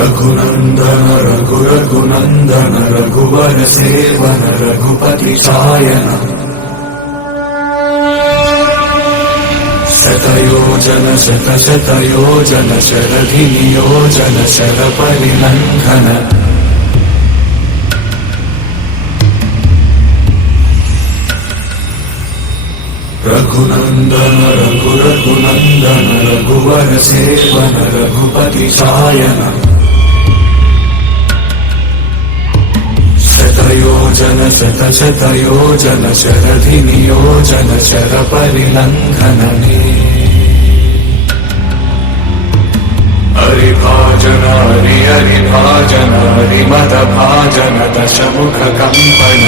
रघुनंदन रघुनंदन रघुवर seven Raghupati Sion शतयोजन शतशतयोजन शरधि नियोजन sir परिलंघन Raghunandan Raghunandan रघुवर seven Raghupati Sion शतयोजन शतशतयोजन शरधि नियोजन sir परिलंघन हरिभाजन Hari हरिभाजन हरिमद भाजन दशमुख कंपन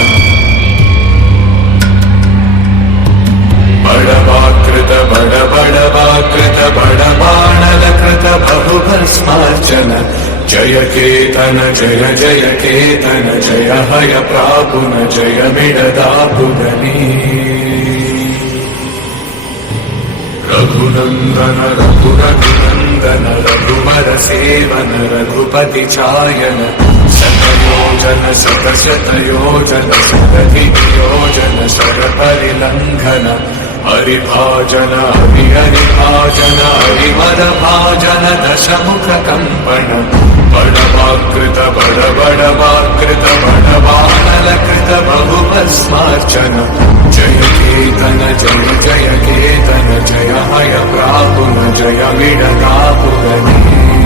बड़वाकृत बड़वाकृत बड़बाणलकृत बहुभस्मार्चन जय केतन जय जय केतन जय हय प्रापुन जय मिडदापुगनी रघुनंदन रघुनंदन रघुवर सेवन रघुपति चायन शतयोजन शतशतयोजन शरधि नियोजन शर परिलंघन हरिभाजन हरि हरिभाजन हरिमद भाजन दशमुख कंपन बड़वाकृत बड़वाकृत बड़बाणलकृत बहुभस्मार्चन जय केतन जय जय केतन जय हय प्रापुन जय मिडदापुगनी